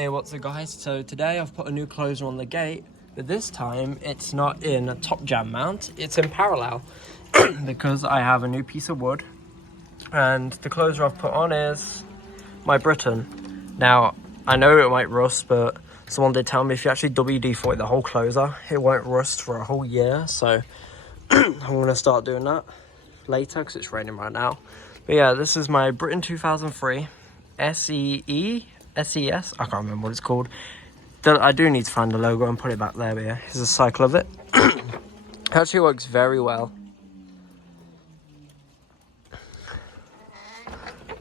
Hey, what's up guys? So today I've put a new closer on the gate, but this time it's not in a top jam mount, it's in parallel because I have a new piece of wood and the closer I've put on is my Britain. Now, I know it might rust, but someone did tell me if you actually WD-40 the whole closer, it won't rust for a whole year, so I'm going to start doing that later because it's raining right now. But yeah, this is my Britain 2003 SES, I can't remember what it's called. I do need to find the logo and put it back there, but yeah, here's a cycle of it. It actually works very well.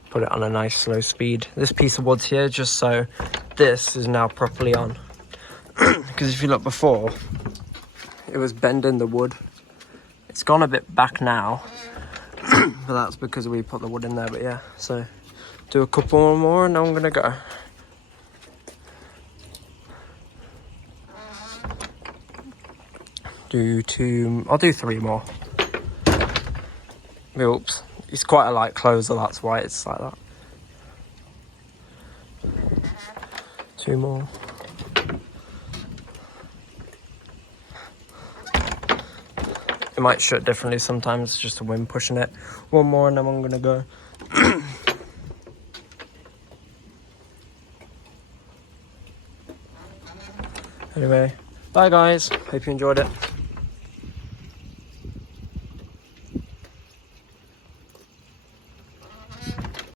Put it on a nice slow speed. This piece of wood's here just so this is now properly on. Because if you look before, it was bending the wood. It's gone a bit back now, but that's because we put the wood in there, but yeah. So do a couple more and then I'm gonna go. I'll do 3 more. Oops, it's quite a light closer, that's why it's like that. 2 more. It might shut differently sometimes, it's just the wind pushing it. 1 more and then I'm gonna go. Anyway, bye guys, hope you enjoyed it.